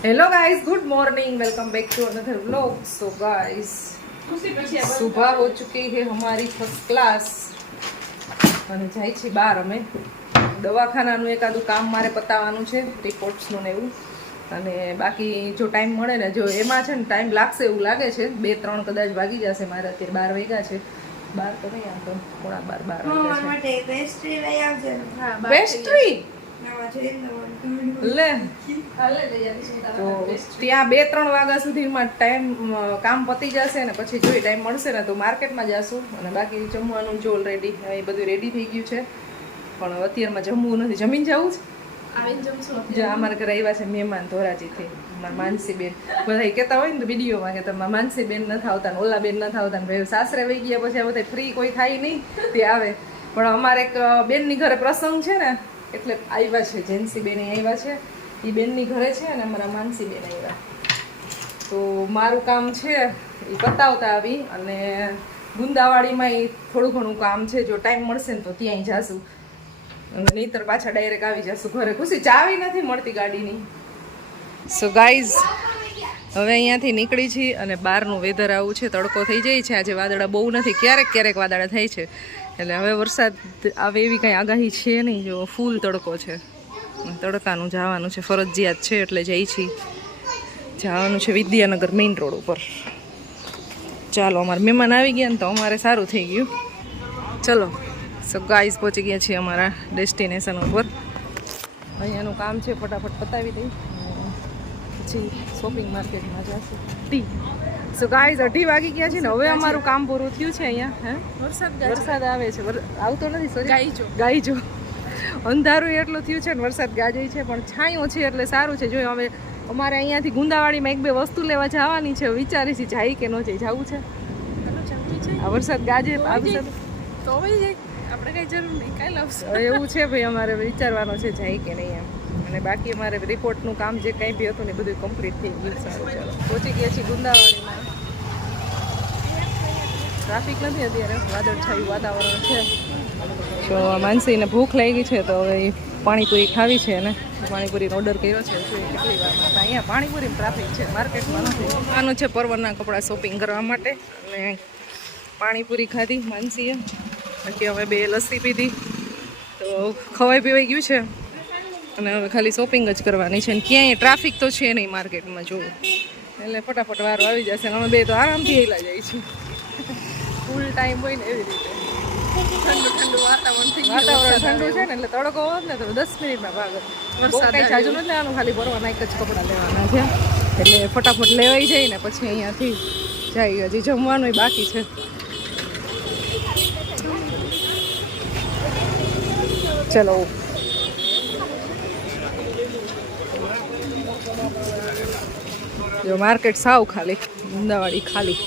hello guys good morning welcome back to another vlog so guys सुबह हो चुकी है हमारी फर्स्ट क्लास અને જાય છે બહાર અમે દવાખાનાનું એકાદું કામ મારે પતાવવાનું છે રિપોર્ટ્સનું ને એવું અને બાકી જો ટાઈમ મળે ને જો એમાં છે ને ટાઈમ લાગશે એવું લાગે છે બે ત્રણ કદાચ વાગી જશે મારે અત્યારે બાર વાગ્યા છે બાર તો નહીં આમ તો પોણા બાર બાર મારા વાગ્યા માટે પેસ્ટ્રી ને. ત્યાં બે ત્રણ વાગ્યા સુધીમાં ટાઈમ કામ પતી જશે ને પછી જોઈ ટાઈમ મળશે ને તો માર્કેટમાં જશું અને બાકી જમવાનું જો ઓલરેડી એ બધું રેડી થઈ ગયું છે. પણ અત્યારમાં જમવું નથી. જમીન જવું છે? જો અમારા ઘરે આવ્યા છે મહેમાન ધોરાજીથી મારા માનસી બેન બધા કહેતા હોય ને તો વિડીયોમાં કે તમારા માનસી બેન નથી આવતા ને ઓલા બેન નથી આવતા ને ભાઈ સાસરે વહી ગયા પછી આ બધા ફ્રી કોઈ થાય નહીં તે આવે. પણ અમારે એક બેનની ઘરે પ્રસંગ છે ને એટલે આવ્યા છે, જેન્સી બેને આવ્યા છે. એ બેનની ઘરે છે અને અમારા માનસી બેન આવ્યા તો મારું કામ છે એ પતાવતા આવી અને ગુંદાવાડીમાં એ થોડું ઘણું કામ છે. જો ટાઈમ મળશે ને તો ત્યાંય જાશું. અને નહીતર પાછા ડાયરેક્ટ આવી જશું ઘરે. ખુશી, ચાવી નથી મળતી ગાડીની. સો ગાઈઝ હવે અહીંયાથી નીકળી છીએ અને બહારનું વેધર આવું છે, તડકો થઈ જાય છે. આજે વાદળા બહુ નથી. ક્યારેક ક્યારેક વાદળા થાય છે. એટલે હવે વરસાદ આવે એવી કાંઈ આગાહી છે નહીં. જો ફૂલ તડકો છે. તડકાનું જવાનું છે, ફરજિયાત છે, એટલે જઈ છીએ જવાનું છે વિદ્યાનગર મેઇન રોડ ઉપર. ચાલો, અમારા મહેમાન આવી ગયા ને તો અમારે સારું થઈ ગયું. ચલો સો ગાઈઝ પહોંચી ગયા છીએ અમારા ડેસ્ટિનેશન ઉપર. અહીંયાનું કામ છે, ફટાફટ પતાવી દઈ. પછી શોપિંગ માર્કેટમાં જશે. ટી સો ગાઈઝ અઢી વાગી ગયા છે ને હવે અમારું કામ પૂરું થયું છે અહીંયા હે? વરસાદ વરસાદ આવે છે. આવતો નથી સોરી ગાઈજો ગાઈજો અંધારું એટલું થયું છે ને વરસાદ ગાજે છે પણ છાંયો છે એટલે સારું છે. જો હવે અમારે અહીંયાથી ગુંદાવાડીમાં એક બે વસ્તુ લેવા જવાની છે વિચારી છે જાય કે ન જાય જવું છે? આ વરસાદ ગાજે આવશે તો ભાઈ જાય. આપણે કઈ જરૂર નહીં કાંઈ લાવશું. એવું છે ભાઈ અમારે વિચારવાનો છે જાય કે નહીં એમ. અને બાકી અમારે રિપોર્ટનું કામ જે કંઈ બી હતું ને બધું કમ્પ્લીટ થઈ ગયું સારું ચાલો. પહોંચી ગયા છીએ ગુંદાવાડીમાં. ટ્રાફિક નથી અત્યારે. વાદળછાયું વાતાવરણ છે. તો માનસીને ભૂખ લાગી છે તો હવે પાણીપુરી ખાવી છે ને પાણીપુરીનો ઓર્ડર કર્યો છે. કેટલી વારમાં અહીંયા પાણીપુરી ટ્રાફિક છે. માર્કેટમાં નથી. આનું છે પર્વના કપડાં શોપિંગ કરવા માટે. અને પાણીપુરી ખાધી માનસીએ. બાકી હવે બે લસ્સી પીધી. તો ખવાઈ પીવાઈ ગયું છે. અને હવે ખાલી શોપિંગ જ કરવાની છે. અને ક્યાંય ટ્રાફિક તો છે નહીં માર્કેટમાં જોવું એટલે ફટાફટ વારો આવી જશે. અને અમે બે તો આરામથી હેલા જાય છે ફૂલ ટાઈમ હોય ને એવી રીતે. ઠંડુ ઠંડુ વાતાવરણ થઈ વાતાવરણ ઠંડુ છે ને એટલે તડકો હોત ને તો દસ મિનિટમાં ભાગ વરસાદ કઈ જાજુ નથી લેવાનું ખાલી ભરવાના એક જ કપડાં લેવાના છે. એટલે ફટાફટ લેવાઈ જાય ને પછી અહીંયાથી જાય. હજી જમવાનું બાકી છે. ચલો. જો માર્કેટ સાવ ખાલી અમદાવાડી ખાલી.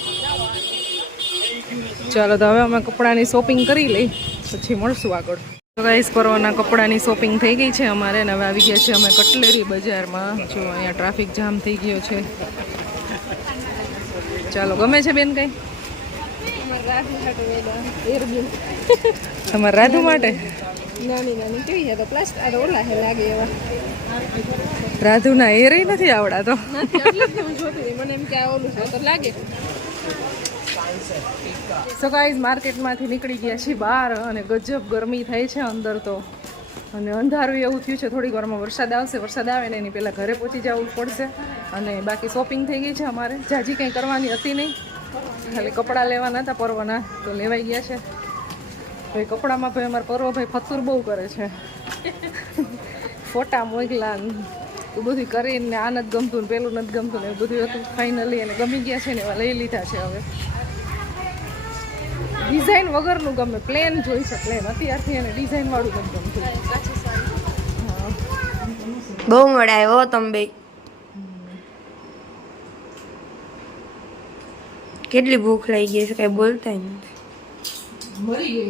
ચાલો તો હવે અમે કપડાની શોપિંગ કરી લઈ પછી મળશું આગળ. ગાઈસ કરવાના કપડાની શોપિંગ થઈ ગઈ છે અમારે ને હવે આવી ગયા છે અમે કટલેરી બજારમાં. જો અહીંયા ટ્રાફિક જામ થઈ ગયો છે. ચાલો ગમે છે બેન કઈ? તમારે રાધુ માટે? રાધુ ના એરે નથી આવડાતો. મને એમ કે આ ઓલું તો લાગે. સો ગાઈઝ માર્કેટમાંથી નીકળી ગયા છીએ બહાર અને ગજબ ગરમી થાય છે અંદર તો. અને અંધારું એવું થયું છે થોડીક વારમાં વરસાદ આવશે, વરસાદ આવે ને એની પહેલાં ઘરે પહોંચી જવું પડશે. અને બાકી શોપિંગ થઈ ગઈ છે અમારે. જાજી કંઈ કરવાની હતી નહીં. ખાલી કપડાં લેવાના હતા, પર્વના તો લેવાઈ ગયા છે. ભાઈ કપડામાં ભાઈ અમારા પર્વભાઈ ફતુર બહુ કરે છે. ફોટા મોગલા એ બધું કરીને આ નથી ગમતું ને પેલું નથી ગમતું ને એ બધું હતું. ફાઇનલી અને ગમી ગયા છે ને એવા લઈ લીધા છે હવે. ડિઝાઇન વગરનું ગમે. પ્લેન જોઈ છે પ્લેન અત્યારથી એને ડિઝાઇનવાળું વાળું નથી ગમતું બહુ મળે આવ્યો તમે બે કેટલી ભૂખ લાગી ગઈ છે કઈ બોલતા નથી. મરી ગઈ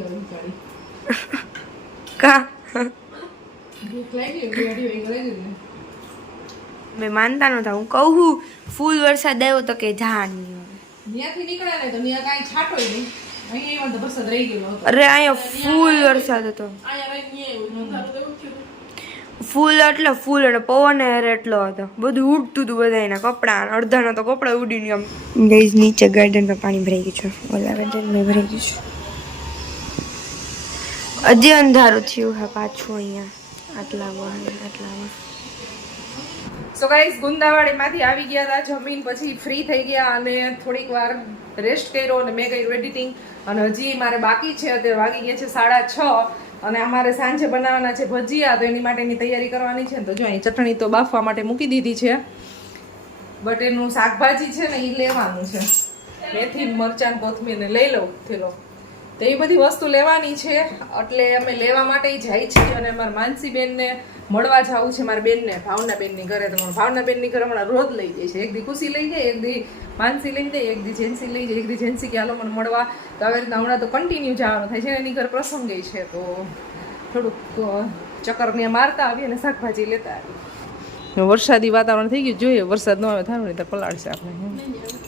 કા? મેં માનતા નતા હું કહું ફૂલ વરસાદ આવ્યો તો કે જા નહીં. ત્યાંથી નીકળ્યા ને તો ત્યાં કાંઈ નહીં. અરે અહીંયા ફૂલ વરસાદ હતો. ફૂલ એટલે ફૂલ અને પવન હેર એટલો હતો બધું ઉડતું હતું બધાના કપડાં અડધાના તો કપડાં ઉડીને આમ ગઈઝ નીચે ગાર્ડનમાં પાણી ભરાઈ ગયું છે ઓલા ગાર્ડનમાં ભરાઈ ગયું છે હજી અંધારું થયું હા પાછું અહીંયા આટલામાં આટલા આટલામાં સો ગાઈસ ગુંદાવાડીમાંથી આવી ગયા હતા, જમીન પછી ફ્રી થઈ ગયા અને થોડીક વાર રેસ્ટ કર્યો અને મેં કર્યું એડિટિંગ અને હજી મારે બાકી છે, અત્યારે વાગી ગયા છે સાડા છ અને અમારે સાંજે બનાવવાના છે ભજીયા, તો એની માટેની તૈયારી કરવાની છે તો જો અહીં ચટણી તો બાફવા માટે મૂકી દીધી છે. બટ એનું શાકભાજી છે ને એ લેવાનું છે. મેથી, મરચાં કોથમીરને લઈ લઉં, થેલો. તો એ બધી વસ્તુ લેવાની છે. એટલે અમે લેવા માટે જાય છીએ અને મારા માનસી બેનને મળવા જવું છે. મારા બેનને, ભાવના બેનની ઘરે. તો ભાવના બેનની ઘરે હમણાં રોજ લઈ જાય છે. એક દી ખુશી લઈ જાય, એક દી માનસી લઈ જાય, એક દી જેન્સી લઈ જાય, એક દી જેન્સી કે હાલો મને મળવા. તો આવી રીતના હમણાં તો કન્ટિન્યુ જવાનું થાય છે એની ઘર પ્રસંગ છે. તો થોડુંક ચક્કર ને મારતા આવીએ અને શાકભાજી લેતા આવીએ વરસાદી વાતાવરણ થઈ ગયું. જોઈએ વરસાદ ન આવે થાય નહીં તો પલાળશે આપણે.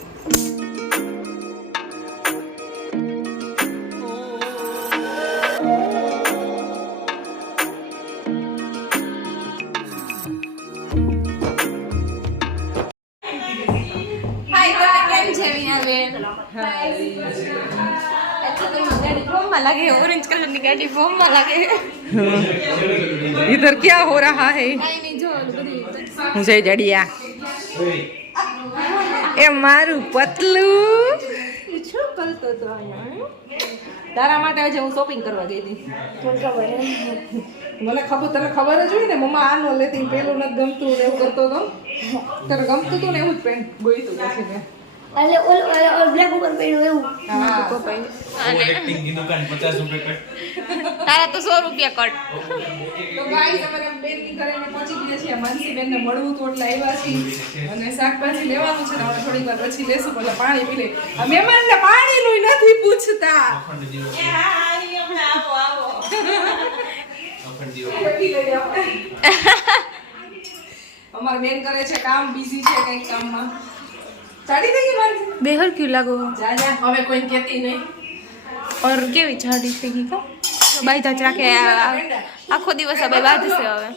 ફોર્મમાં લાગે ઓરેન્જ કલરની ગાડી ફોર્મમાં લાગે इधर क्या हो रहा है જય જડિયા એ મારું પતલું શું કરતો તો તારા માટે આજે હું શોપિંગ કરવા ગઈ હતી મને ખબર તને ખબર જ હોય ને મમ્મા આ ન લેતી ને પેલું નથી ગમતું ને એવું કરતો હતો તને ગમતું હતું ને એવું જ પેન્ટ ગોઈતું પછી એટલે ઓલ ઓલ બ્લેક ઉપર પડ્યું એવું. હા. એક્ટિંગની દુકાન 50 રૂપિયા કટ તારા તો 100 રૂપિયા કટ તો ગાઈસ અમારે બેનની ઘરે અમે પહોંચી ગયા છે માનસી બેન ને મળવું તો એટલે આવ્યા છીએ. અને શાકભાજી લેવાનું છે ને હવે થોડી વાર પછી લેશું એટલે પાણી પી લે. આ મહેમાન ને પાણી નું નથી પૂછતા એ હા હા હમણાં આવો આવો. અમારા બેન કરે છે કામ બિઝી છે કઈ કામમાં. ચાડી થઈ ગઈ મારી? બેહર ક્યુ લાગો? જા જા. હવે કોઈ કહેતી નહીં. ઓર કેવી જાડી થઈ ગઈ કા? બાય તા રાખે આખો દિવસ આ બે છે હવે.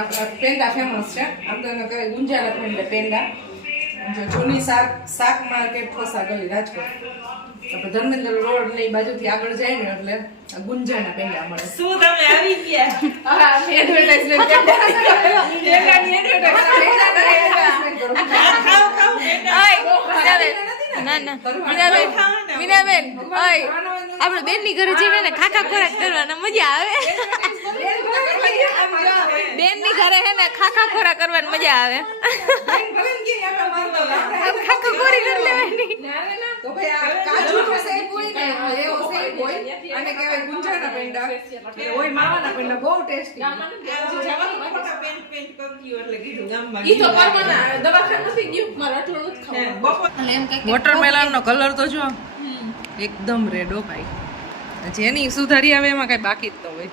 આપણા પેંડા ફેમસ છે. આમ તો કહેવાય ગુંજારા પેંડા પેંડા. જો જૂની શાક શાક માર્કેટ ઠોસા ગલી રાજકોટ. આપણે ધર્મેન્દ્ર રોડની બાજુથી આગળ જાય ને એટલે આ ગુંજાના પેંડા મળે. શું તમે આવી ગયા? હા એડવર્ટાઇઝમેન્ટ પેંડાની એડવર્ટાઇઝમેન્ટ કરું ખાવ ખાવ બેટા ના? ના મીનાબેન. મીનાબેન ઓય આપણે બેનની ઘરે જઈને ને ખાખા ખોરાક કરવાના મજા આવે. બેનની ઘરે હે ને ખાખા ખોરાક કરવાની મજા આવે. ખાખા ખોરી કરી લેવાની. જૂઠો સેબ હોય ને એવો સેબ હોય અને કહેવાય ગુંજાના પેંડા હોય માવાના પેંડા બહુ ટેસ્ટી વોટરમેલન નો કલર તો જો એકદમ રેડો ભાઈ. જેની સુધારી આવે એમાં કઈ બાકી જ તો હોય.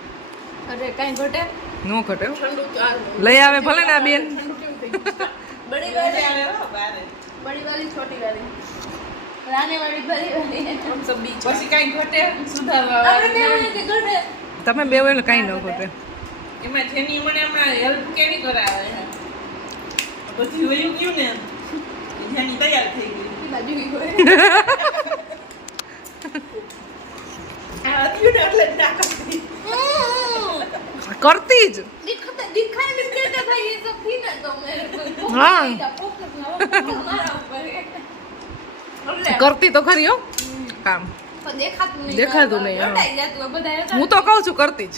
અરે કઈ ઘટે? નો ઘટે લઈ આવે ભલે ને આ બેન. બડી વાળી છોટી વાળી. તમે બે વેલ કઈ ન ઘટે. એમાં જેની મને હમણાં હેલ્પ કેવી કરાવે? પછી કરતી જ. હા. કરતી તો ખરી હો. કામ. દેખાતું નહીં. દેખાતું નહીં, હા. તો કહું છું કરતી જ.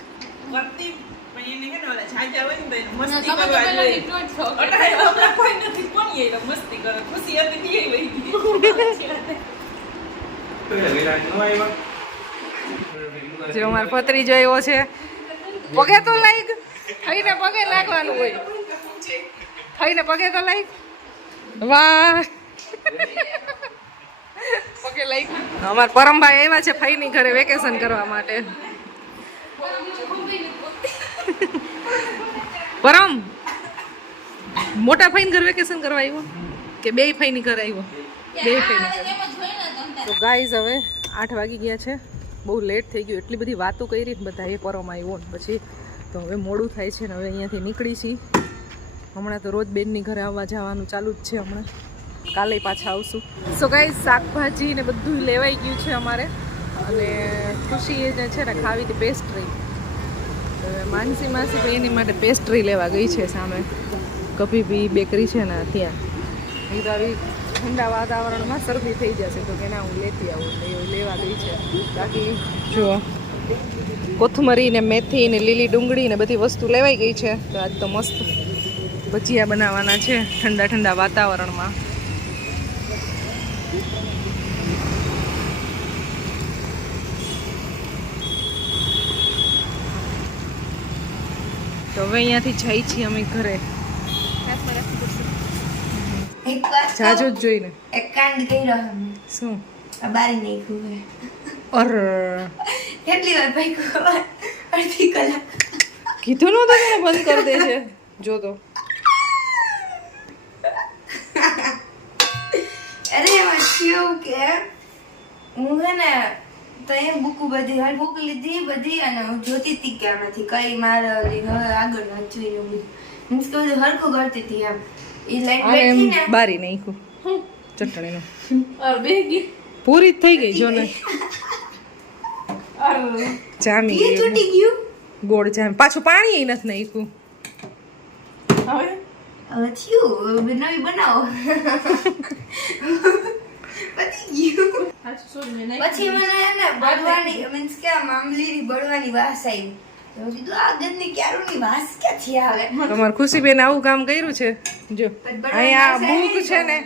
જે અમાર પત્રી જો એવો છે. પગે તો લાઈક. થઈને પગે લાગવાનું હોય. થઈને પગે તો લાઈક. વાહ. પગે લાઈક અમાર પરમભાઈ આવ્યા છે ફઈની ઘરે વેકેશન કરવા માટે. પરમ મોટા ફઈન ઘર વેકેશન કરવા આવ્યો? કે બે ફઈની ઘરે આવ્યો? બે ફઈની તો ગાઈઝ હવે આઠ વાગી ગયા છે. બહુ લેટ થઈ ગયું. એટલી બધી વાતો કરી ને બધા એ પરમ આવ્યો ને પછી. તો હવે મોડું થાય છે ને હવે અહીંયાથી નીકળી છીએ હમણાં તો રોજ બેનની ઘરે આવવા જવાનું ચાલુ જ છે હમણાં. કાલે પાછા આવશું. સો ગાઈ શાકભાજી ને બધું લેવાઈ ગયું છે અમારે. અને ખુશી જે છે ને ખાવી હતી પેસ્ટ્રી માનસી માસી ભાઈ એની માટે પેસ્ટ્રી લેવા ગઈ છે સામે. કભી બી બેકરી છે ને ત્યાં. એ તો આવી ઠંડા વાતાવરણમાં શરદી થઈ જશે તો કે હું લેતી આવું લેવા ગઈ છે. બાકી જો કોથમરી ને મેથી ને લીલી ડુંગળી ને બધી વસ્તુ લેવાઈ ગઈ છે. તો આજ તો મસ્ત ભજીયા બનાવવાના છે ઠંડા ઠંડા વાતાવરણમાં. તો હવે અહીંયાથી જઈ છીએ અમે ઘરે. જાજો જ જોઈને. એક કાંડ કર્યો શું? બારી નહીં ખુલે અર. કેટલી વાર ભાઈ અડધી કલાક. કીધું નતું બંધ કરી દે છે જો તો. થયું કે હું છે ને તો એ બુક બધી હાલ બુક લીધી બધી અને હું જોતી હતી કે આમાંથી કઈ મારે આગળ વાંચવી ને બધું. મીન્સ કે બધું હરખું કરતી હતી એમ. એ લાઈટ બેઠી ને બારી નાખ્યું. ચટણીનું. અર બેગી પૂરી જ થઈ ગઈ જો ને. જામી એ ગયું તૂટી ગયું? ગોળ જામ. પાછું પાણી નથી નાખ્યું. હવે? હવે થયું. હવે નવી બનાવો. પતી ગયું. પછી મને હે બળવાની મીન્સ કે આમ બળવાની વાસ આવી. કીધું આ ગંદની ક્યારુની વાસ ક્યાંથી આવે? તમારે ખુશીબેન આવું કામ કર્યું છે? જો અહીંયા બુક છે ને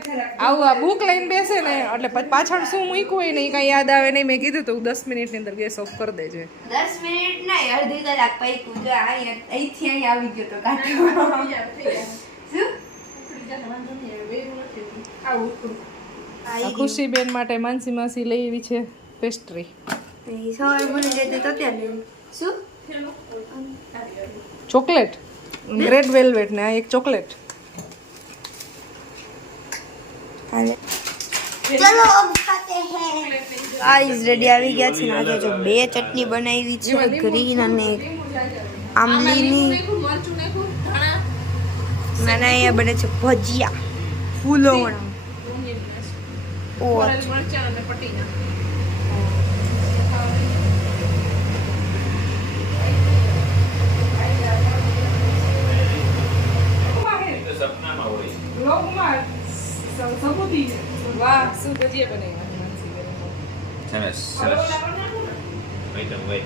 આવું આ બુક લઈને બેસે ને એટલે પછી પાછળ શું મૂક્યું હોય ને એ કાંઈ યાદ આવે નહીં. મેં કીધું તું દસ મિનિટની અંદર ગેસ ઓફ કરી દેજે. દસ મિનિટ નહીં અડધી કલાક પૈકું જો અહીંયા અહીંથી અહીં આવી ગયો તો કાઢો શું? ખુશીબેન માટે માનસી માસી લઈ આવી છે પેસ્ટ્રી ચોકલેટ? રેડ વેલ્વેટ ને આ એક ચોકલેટ. ચલો અબ ખાતે હૈ. ગાઈસ રેડી આવી ગયા છે ને આજે જો બે ચટણી બનાવી છે ગ્રીન અને આમલીની અને અહીંયા બને છે ભજીયા. નાખ્યું. ઓ ફોરેલ મરચાં અને પટીના. સપનામાં હોય વાહ શું ભજીયા બનાવ્યા માનસીબેન સરસ સરસ આઈટમ હોય